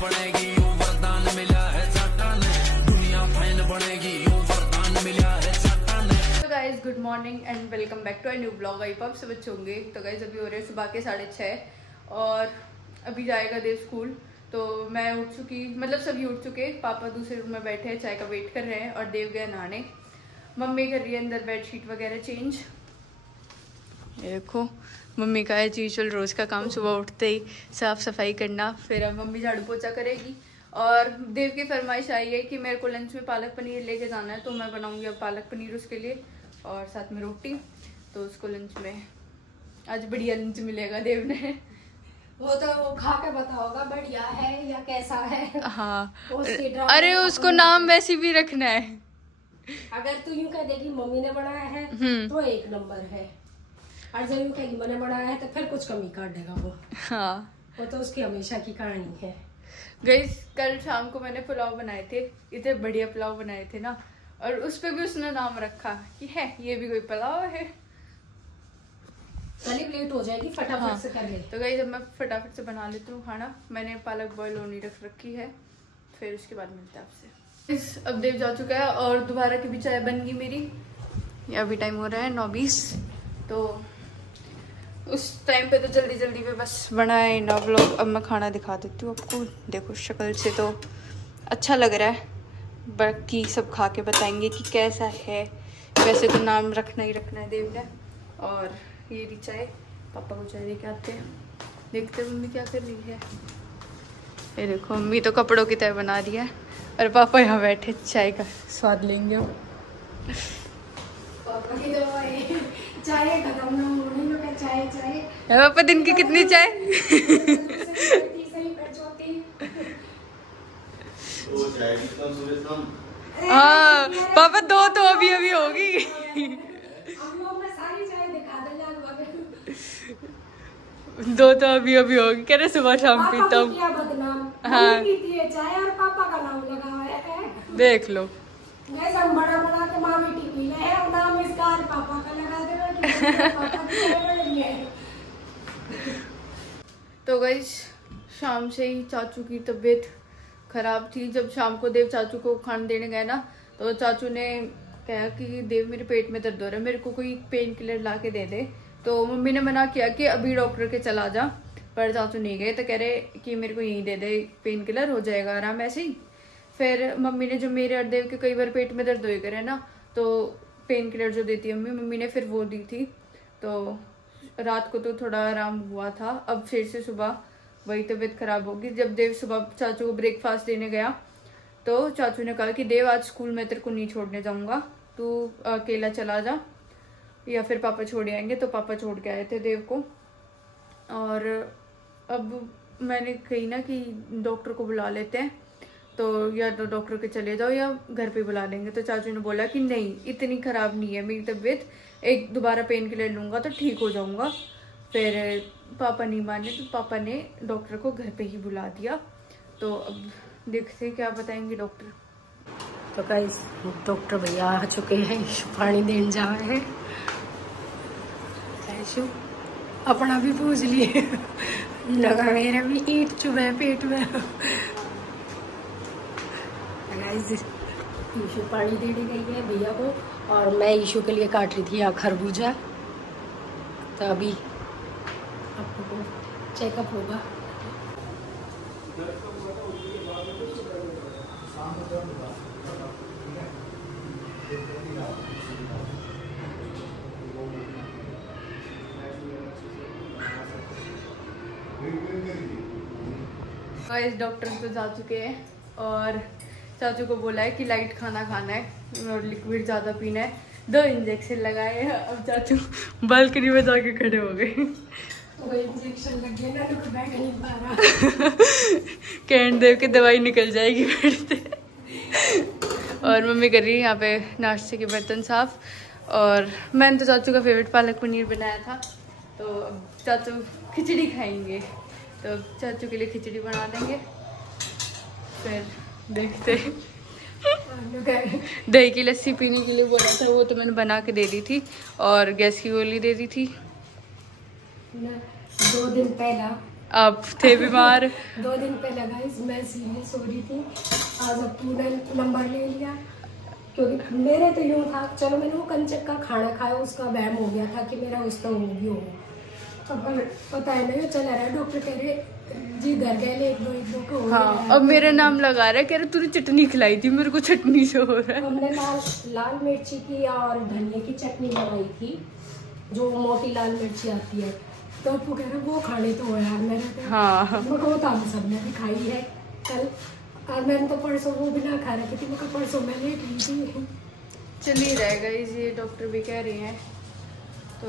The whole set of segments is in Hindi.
बनेगी यूं वरदान मिला है जाटा ने, दुनिया फैन बनेगी यूं वरदान मिला है जाटा ने। तो guys good morning and welcome back to a new blog. आई आप सब अच्छे होंगे। तो गाइज अभी हो रहे हैं सुबह के 6:30 और अभी जाएगा देव स्कूल। तो मैं उठ चुकी, मतलब सभी उठ चुके, पापा दूसरे रूम में बैठे हैं, चाय का वेट कर रहे हैं और देव गया नहाने। मम्मी कर रही है अंदर बेडशीट वगैरह चेंज। ये देखो मम्मी का है यूजुअल रोज का काम, सुबह उठते ही साफ सफाई करना। फिर अब मम्मी झाड़ू पोछा करेगी। और देव की फरमाइश आई है कि मेरे को लंच में पालक पनीर लेके जाना है, तो मैं बनाऊंगी अब पालक पनीर उसके लिए और साथ में रोटी। तो उसको लंच में आज बढ़िया लंच मिलेगा देव ने। वो तो वो खा के बताओगा बढ़िया है या कैसा है। हाँ अरे उसको नाम वैसे भी रखना है। अगर तू यूं कह देगी मम्मी ने बनाया है तो एक नंबर है, और जब यूं कहेगी मैंने बनाया है तो फिर कुछ कमी काट देगा वो। हाँ वो तो उसकी हमेशा की कहानी है। गाइस कल शाम को मैंने पुलाव बनाए थे, इतने बढ़िया पुलाव बनाए थे ना, और उस पे भी उसने नाम रखा कि है ये भी कोई पुलाव है। चलिए लेट हो जाएगी, फटाफट से कर ले। तो गाइस अब मैं फटाफट से बना लेती हूँ खाना। मैंने पालक बॉयल होनी रख रखी है, फिर उसके बाद मिलता है आपसे। अब देव जा चुका है और दोबारा की भी चाय बन गई मेरी। ये अभी टाइम हो रहा है 9:20। तो उस टाइम पे तो जल्दी जल्दी में बस बनाए ना व्लॉग। अब मैं खाना दिखा देती हूँ आपको। देखो शक्ल से तो अच्छा लग रहा है, बाकी सब खा के बताएंगे कि कैसा है। वैसे तो नाम रखना ही रखना है देव ने। और ये रही चाय, पापा को चाय दे के आते हैं, देखते हैं मम्मी क्या कर रही है। ये देखो मम्मी तो कपड़ों की तरह बना रही है और पापा यहाँ बैठे चाय का स्वाद लेंगे। चाय खत्म ना होने तो चाय चाय। पापा दिन की कितनी चाय? हाँ पापा दो तो अभी अभी होगी। दो तो अभी अभी होगी, कह रहे सुबह शाम पीता हूँ। हाँ चाय और पापा का नाम लगा है, देख लो। हम बड़ा बड़ा के माँ बेटी पी रहे हैं और नाम इसका पापा का लगा देगा। तो गाइस शाम से ही चाचू की तबीयत खराब थी। जब शाम को देव चाचू को खाना देने गए ना, तो चाचू ने कहा कि देव मेरे पेट में दर्द हो रहा है, मेरे को कोई पेन किलर ला के दे दे। तो मम्मी ने मना किया कि अभी डॉक्टर के चला जा, पर चाचू नहीं गए। तो कह रहे कि मेरे को यहीं दे दे पेन किलर, हो जाएगा आराम ऐसे ही। फिर मम्मी ने जो मेरे और देव के कई बार पेट में दर्द हो करे ना, तो पेन किलर जो देती है मम्मी ने फिर वो दी थी। तो रात को तो थोड़ा आराम हुआ था। अब फिर से सुबह वही तबीयत खराब होगी। जब देव सुबह चाचू को ब्रेकफास्ट देने गया, तो चाचू ने कहा कि देव आज स्कूल में तेरे को नहीं छोड़ने जाऊंगा, तू अकेला चला जा या फिर पापा छोड़ आएंगे। तो पापा छोड़ के आए थे देव को। और अब मैंने कही ना कि डॉक्टर को बुला लेते हैं, तो या तो डॉक्टर के चले जाओ या घर पे बुला लेंगे। तो चाचू ने बोला कि नहीं इतनी ख़राब नहीं है मेरी तबीयत, एक दोबारा पेन किलर लूँगा तो ठीक हो जाऊँगा। फिर पापा नहीं माने तो पापा ने डॉक्टर को घर पे ही बुला दिया। तो अब देखते क्या बताएंगे डॉक्टर। तो गाइस डॉक्टर भैया आ चुके हैं, पानी देने जा रहे हैं। ऐशु अपना भी पूछ लिए, लगा मेरा भी ईट चुभे पेट में। ईशु पानी देने गई है भैया को, और मैं ईशु के लिए काट रही थी यहाँ खरबूजा। तो अभी आपको चेकअप होगा। गाइस डॉक्टर तो जा चुके हैं और चाचू को बोला है कि लाइट खाना खाना है और लिक्विड ज़्यादा पीना है। 2 इंजेक्शन लगाए हैं। अब चाचू बालकनी में जाके खड़े हो गए। तो इंजेक्शन लग गया ना, तो बैठ नहीं पा रहा। कहन देव की दवाई निकल जाएगी बैठते। और मम्मी कर रही है यहाँ पे नाश्ते के बर्तन साफ। और मैंने तो चाचू का फेवरेट पालक पनीर बनाया था, तो अब चाचू खिचड़ी खाएंगे। तो चाचू के लिए खिचड़ी बना देंगे, फिर देखते हैं। दही की लस्सी पीने के लिए बोला था, वो तो मैंने बना के दे दी थी और गैस की गोली दे दी थी 2 दिन पहला। आप थे बीमार। 2 दिन पहले गाइस मैं सीरियस हो रही थी, आज अब तूने नंबर ले लिया, क्योंकि मेरे तो यूँ था, चलो मैंने वो कंचक का खाना खाया, उसका वहम हो गया था कि मेरा उसका हो भी हो, तो पता है नहीं चला रहा। डॉक्टर कह रहे जी घर गए ले एक दो को। हाँ, अब मेरा नाम लगा रहा है, कह रहे तूने चटनी खिलाई थी मेरे को, चटनी से हो रहा है। हमने लाल मिर्ची की और धनिया की चटनी बनाई थी, जो मोटी लाल मिर्ची आती है, तो आपको कह रहे वो खाने तो हो यार मेरे। हाँ वो तो हम सबने भी खाई है कल, और मैंने तो परसों वो भी ना खा रही थी, मैं परसों मैं लेट रही थी। चल ही रहेगा ये, डॉक्टर भी कह रही हैं, तो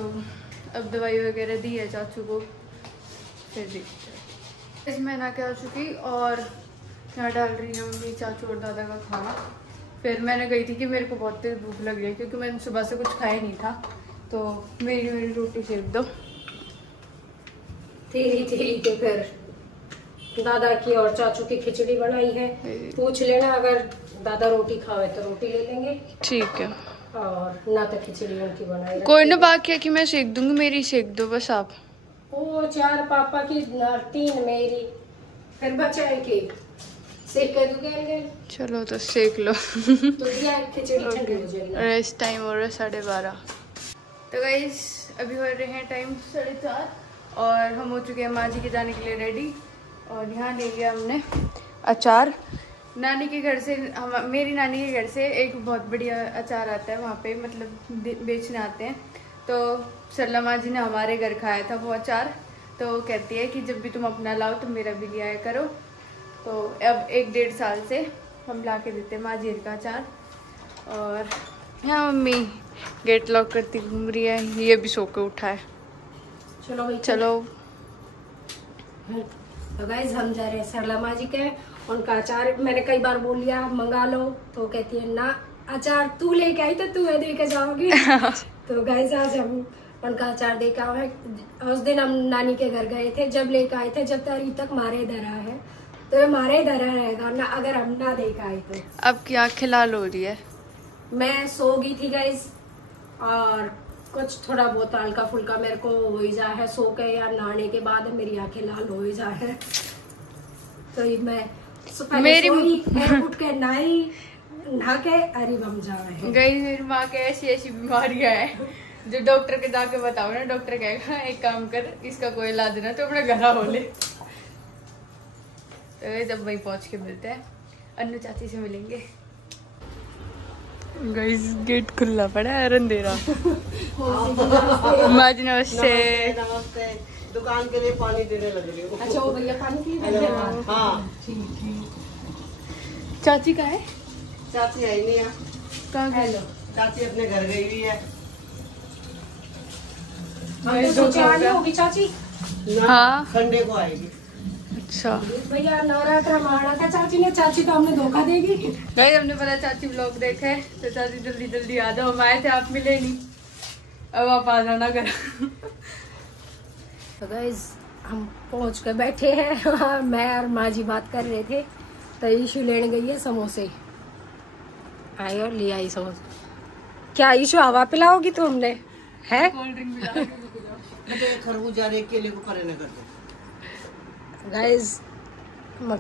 अब दवाई वगैरह दी है चाचू को, फिर देखते हैं। इसमें ना क्या हो चुकी, और यहाँ डाल रही है मम्मी चाचू और दादा का खाना। फिर मैंने गई थी कि मेरे को बहुत तेज भूख लग रही है, क्योंकि मैंने सुबह से कुछ खाया नहीं था, तो मेरी रोटी सेक दो। तेरी के फिर दादा की और चाचू की खिचड़ी बनाई है, पूछ लेना, अगर दादा रोटी खावे तो रोटी ले लेंगे, ठीक है, और ना तो खिचड़ी उनकी बनाई। कोई ना, बाकी है कि मैं सेक दूंगी, मेरी सेक दो बस आप। वो 4 पापा की 3 मेरी, फिर बचा है कि सेक कर दूंगे। चलो तो सेक लो। तो खिचड़ी ठंडी हो जाएगी। इस टाइम हो रहा है 12:30। तो गाइस अभी हो रहे हैं टाइम 4:30, और हम हो चुके हैं माँ जी के जाने के लिए रेडी। और यहाँ ले लिया हमने अचार नानी के घर से। हम मेरी नानी के घर से एक बहुत बढ़िया अचार आता है, वहाँ पे मतलब बेचने आते हैं, तो सरला माँ जी ने हमारे घर खाया था वो अचार, तो कहती है कि जब भी तुम अपना लाओ तो मेरा भी लिया करो। तो अब 1-1.5 साल से हम ला के देते हैं माँ जी का अचार। और यहाँ मम्मी गेट लॉक करती घूम रही है, ये भी सो के उठा है। चलो भाई चलो। तो गाइस हम जा रहे हैं सरला माँ जी के, उनका अचार मैंने कई बार बोल लिया मंगा लो, तो कहती है ना अचार तू लेके आई तो तू दे के जाओगी। तो गाइस आज हम उनका अचार देखा है। उस दिन हम नानी के घर गए थे, जब लेके आए थे, जब तक तक मारे धरा है, तो ये मारे धरा रहेगा ना, अगर हम ना देख आए तो। अब क्या आँखें लाल हो रही है? मैं सो गई थी गाइस, और कुछ थोड़ा बहुत हल्का फुल्का मेरे को हो ही जा है, सो के या नहाने के बाद मेरी आंखें लाल हो ही जा है। तो मैं मेरी उठ के नहा के अरे बम जा है गई। मेरी माँ के ऐसी बीमारियां हैं जो डॉक्टर के जाके बताओ ना, डॉक्टर कहेगा एक काम कर, इसका कोई इलाज ना तो अपना घर हो ले। तो जब वही पहुंच के मिलते हैं, अन्नू चाची से मिलेंगे। गाइस गेट खुला पड़ा है, अंधेरा। माँ जी नमस्ते। दुकान के लिए पानी देने लग रही हूँ। अच्छा वो भैया पानी पी रहे हैं? हाँ चाची कहाँ है? चाची आई नहीं है। कहाँ गई? चाची अपने घर गई हुई है। होगी चाची? हाँ संडे को आएगी। अच्छा भैया नवरात्र मारा था चाची ने, चाची तो हमने धोखा देगी। नहीं हमने पता चाची ब्लॉग देखे, तो चाची जल्दी जल्दी आ जाओ, हम आए थे आप मिले नहीं, अब आप आ जाना घर। तो गाइस हम पहुंच कर बैठे हैं। मैं और माँ जी बात कर रहे थे, तो ईशु लेने गई है समोसे, आई और ले आई समोसे। क्या ईशु हवा पिलाओगी तो हमने है? कोल्ड ड्रिंक पिला खरबूजा रे केले को परे न कर दो। गाइस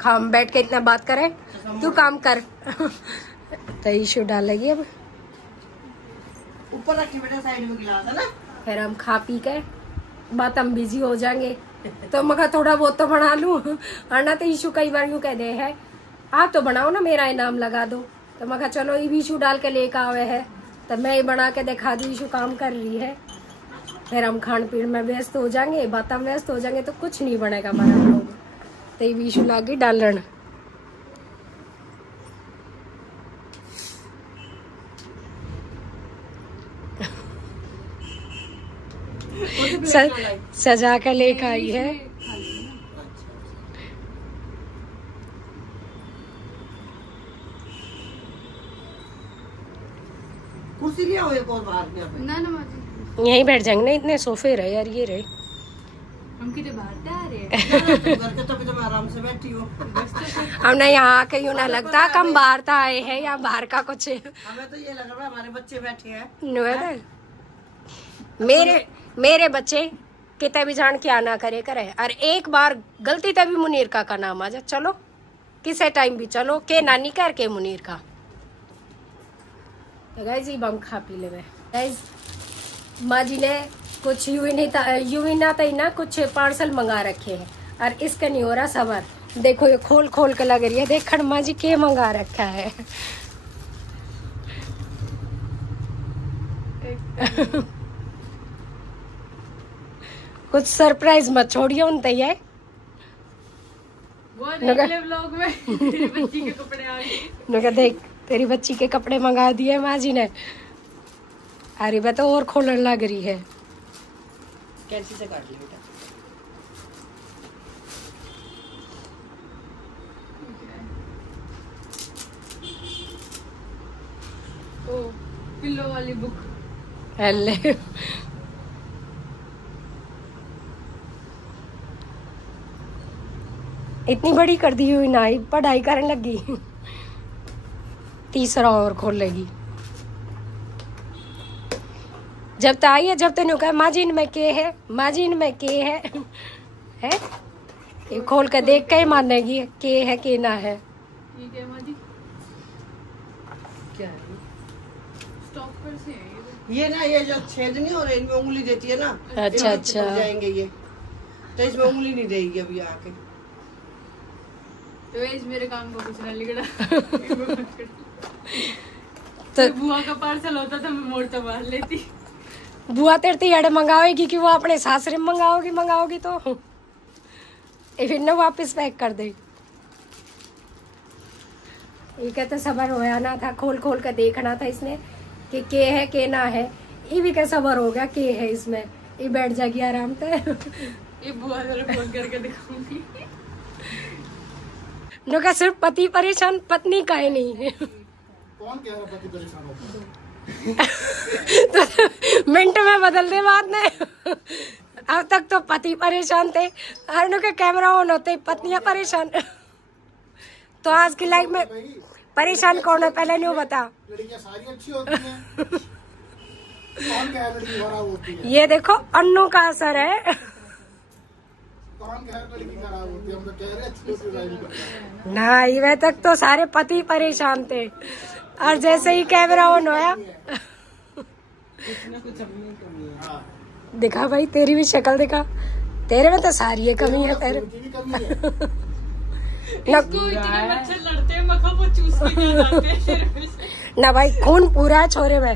हम बैठ के इतना बात करें, तू काम कर। तो ईशु डालेगी अब ऊपर रखी बेटा, साइड में गिलास है ना। फिर हम खा पी के बात हम बिजी हो जाएंगे, तो मैं थोड़ा बहुत तो बना लूं। और ना तो ईशु कई बार यूँ कह दे है आप तो बनाओ ना, मेरा इनाम लगा दो, तो मैं चलो ये भी ईशु डाल के लेकर आवे है, तो मैं बना के दिखा दूं ईशु काम कर रही है। फिर हम खान पीन में व्यस्त हो जाएंगे, बातों में व्यस्त हो जाएंगे, तो कुछ नहीं बनेगा हमारा लोग। तो ये ईशु लागी डालन। सजा कर लेकर आई है। कुर्सी लिया हो एक और बाहर में। ना ना माजी यहीं बैठ जाएंगे ना, इतने सोफे रहे यार, ये रहे हम कितने बाहर आ रहे हैं। घर के तो मैं आराम से बैठी हूँ। हमने यहाँ आके यूँ ना लगता कम बाहर था आए हैं, या बाहर का कुछ। हमें तो ये लग रहा है हमारे बच्चे बैठे हैं। मेरे बच्चे कितने भी जान क्या ना करे करे। और एक बार गलती तभी मुनीर का नाम आ जा, चलो किसे टाइम भी चलो के नानी कर के मुनीर का। तो गाइस ये बम खा पी ले। गाइस माँ जी ने कुछ यूं ही ना कुछ पार्सल मंगा रखे हैं और इसका नहीं हो रहा सबर। देखो ये खोल खोल के लग रही है, देख माँ जी के मंगा रखा है। कुछ सरप्राइज मत छोड़िए उन तैयार। वो अगले व्लॉग में तेरी बच्ची के कपड़े आ गए। देख तेरी बच्ची के कपड़े मंगा दिए माँ जी ने। अरे बता और खोलने लग रही है। कैंची से काट लिया बेटा। ओ पिल्लो वाली बुक। हेले इतनी बड़ी कर दी हुई ना, पढ़ाई करने लगी। तीसरा और खोल लेगी। जब तो आई है, जब तेन कहा माजिन में के है, माजिन में के है, है? ये खोल कर देख के मानेगी के है के ना है। ठीक है माँ जी। क्या है स्टॉपर से है ये ना, ये जो छेद नहीं हो रहे इनमें उंगली देती है ना। अच्छा इनमें चिपक जाएंगे ये, तो इसमें उंगली नहीं देगी अभी आके। तो इस मेरे काम को कुछ ना लिगड़ा। तो बुआ का पार्सल होता था मैं मोड़ तो मार लेती। बुआ तेरे तिहाड़े मंगाओगी कि वो अपने सासरे में मंगाओगी तो फिर ना वापस पैक कर दे। ये कहते सबर होया ना था, खोल खोल कर देखना था इसने कि के है के ना है। ये भी क्या सबर हो गया के है इसमें, ये बैठ जाएगी आराम से। ये बुआ जरा फोन करके दिखाऊंगी। नो का सिर्फ पति परेशान, पत्नी का है नहीं। कौन कह रहा पति परेशान होता है? तो मिनट में बदल दे बात ने। अब तक तो पति परेशान थे, हर के कैमरा ऑन होते ही पत्नियां परेशान। तो आज की लाइफ में परेशान कौन है पहले नहीं बता। लड़कियां सारी अच्छी होती हैं। कौन कह रहा लड़की खराब होती है? ये देखो अन्नू का असर है। कौन कह रहा लड़की खराब होती है? हम तो कह रहे अच्छी होती है। ना ये तक तो सारे पति परेशान थे, और जैसे ही कैमरा ऑन होया दिखा भाई तेरी भी शक्ल दिखा, तेरे में तो सारी कमी है तेरे। मच्छर लड़ते हैं, मक्खा वो चूस के जाते हैं। ना भाई खून पूरा है छोरे में।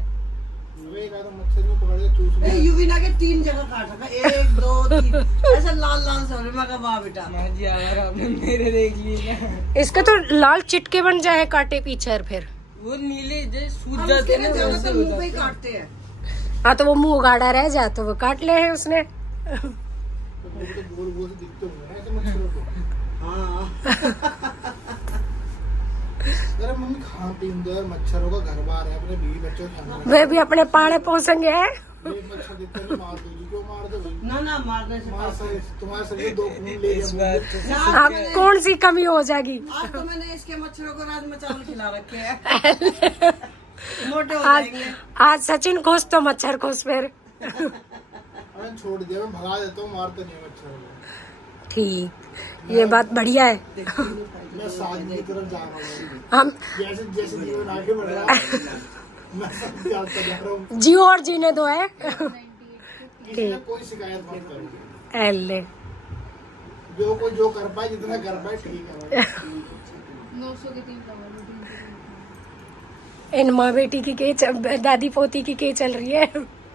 यूवीना के 3 जगह काट रखा, 1 2 3 ऐसा लाल लाल से हो रहे। मैं कहा वाह बेटा जी आपने मेरे देख लिया। इसके तो लाल चिटके बन जाए काटे पीछे, फिर वो नीले जो सूज जाते हैं ना, मुंह पे ही काटते हैं। हाँ तो वो मुंह गाढ़ा रह जाए तो वो काट ले है उसने। अरे मम्मी खान पीन दो, मच्छरों का घर बार है, अपने बीवी बच्चों को खाना। वे भी अपने पाड़े पोसेंगे। मच्छर दिखते हैं मार दो, क्यों मार दो? ना मारने से तुम्हारे शरीर 2 खून ले गया। अब कौन सी कमी हो जाएगी? आज तो मैंने इसके मच्छरों को राजमा चावल खिला रखे हैं। मोटे हो जाएंगे। आज सचिन खुश तो मच्छर खुश। फिर अरे छोड़ दिया, मैं भगा देता हूँ, मारते नहीं मच्छर को। ठीक, ये बात बढ़िया है। मैं शादी की तरफ जा रहा हूँ। हम जैसे जैसे जीवन आगे बढ़ रहा है, मैं सब जानता जा रहा हूँ। जियो और जीने दो है। किसी ने कोई शिकायत मत करो। एले जो कोई जो कर पाए, जितना कर पाए ठीक है। 900 के 3 कवर। इन माँ बेटी की के दादी पोती की के चल रही है।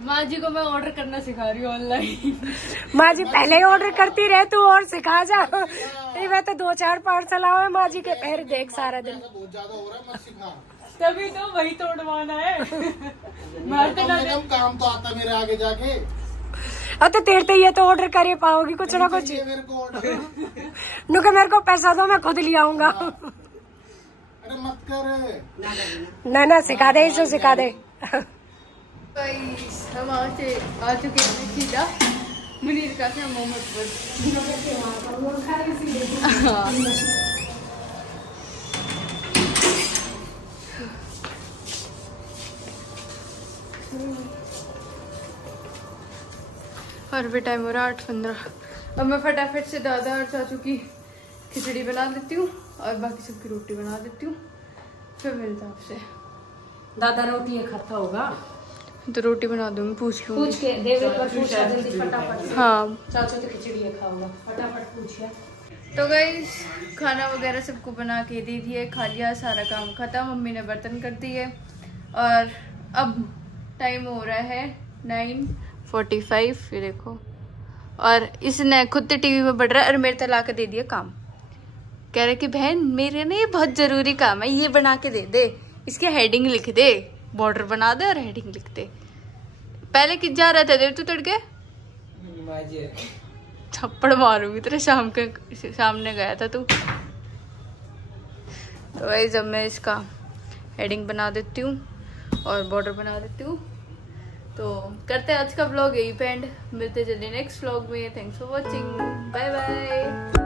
माँ जी को मैं ऑर्डर करना सिखा रही हूँ ऑनलाइन। माँ जी पहले ही ऑर्डर करती रहे तू और सिखा जा। मैं तो 2-4 पार्सल आए माँ जी के पैर देख सारा दिन। बहुत ज्यादा हो रहा है, मत सिखा। तभी तो वही तोड़वाना है। काम तो आता मेरे आगे जाके। अब तो तेरे ये तो ऑर्डर कर पाओगी कुछ ना कुछ। मेरे को ऑर्डर नुके मेरे को पैसा दो, मैं खुद ले आऊंगा। अरे मत कर। ना सिखा दे, इसे सिखा दे। हम आ चुके हैं सीधा मुनीर का क्या मोहम्मद पर। और भी टाइम हो रहा है 8:15। अब मैं फटाफट से दादा और चाचू की खिचड़ी बना देती हूँ और बाकी सबकी रोटी बना देती हूँ, फिर मिलता हूँ आपसे। दादा रोटी खाता होगा तो रोटी बना दूँगी, पूछ लूँगी। पूछ के देवे पर पूछा जल्दी फटाफट से। हाँ चाचू तो खिचड़ी खाऊंगा, फटाफट पूछिए। तो गाइस खाना वगैरह सबको बना के दे दिया, खा लिया, सारा काम खत्म। मम्मी ने बर्तन कर दिए और अब टाइम हो रहा है 9:45, ये देखो। और इसने खुद तो टीवी में पढ़ रहा है और मेरे तला के दे दिया काम। कह रहे कि बहन मेरे ना ये बहुत जरूरी काम है, ये बना के दे दे, इसकी हेडिंग लिख दे, बॉर्डर बना दे और हेडिंग लिख दे। पहले किस जा रहा था देव तू तड़के? थप्पड़ मारूंगी तेरे सामने गया था तू। तो वही जब मैं इसका हेडिंग बना देती हूँ और बॉर्डर बना देती हूँ, तो करते हैं आज का व्लॉग यही पे एंड। मिलते चलिए नेक्स्ट व्लॉग में। Thanks for watching, bye bye.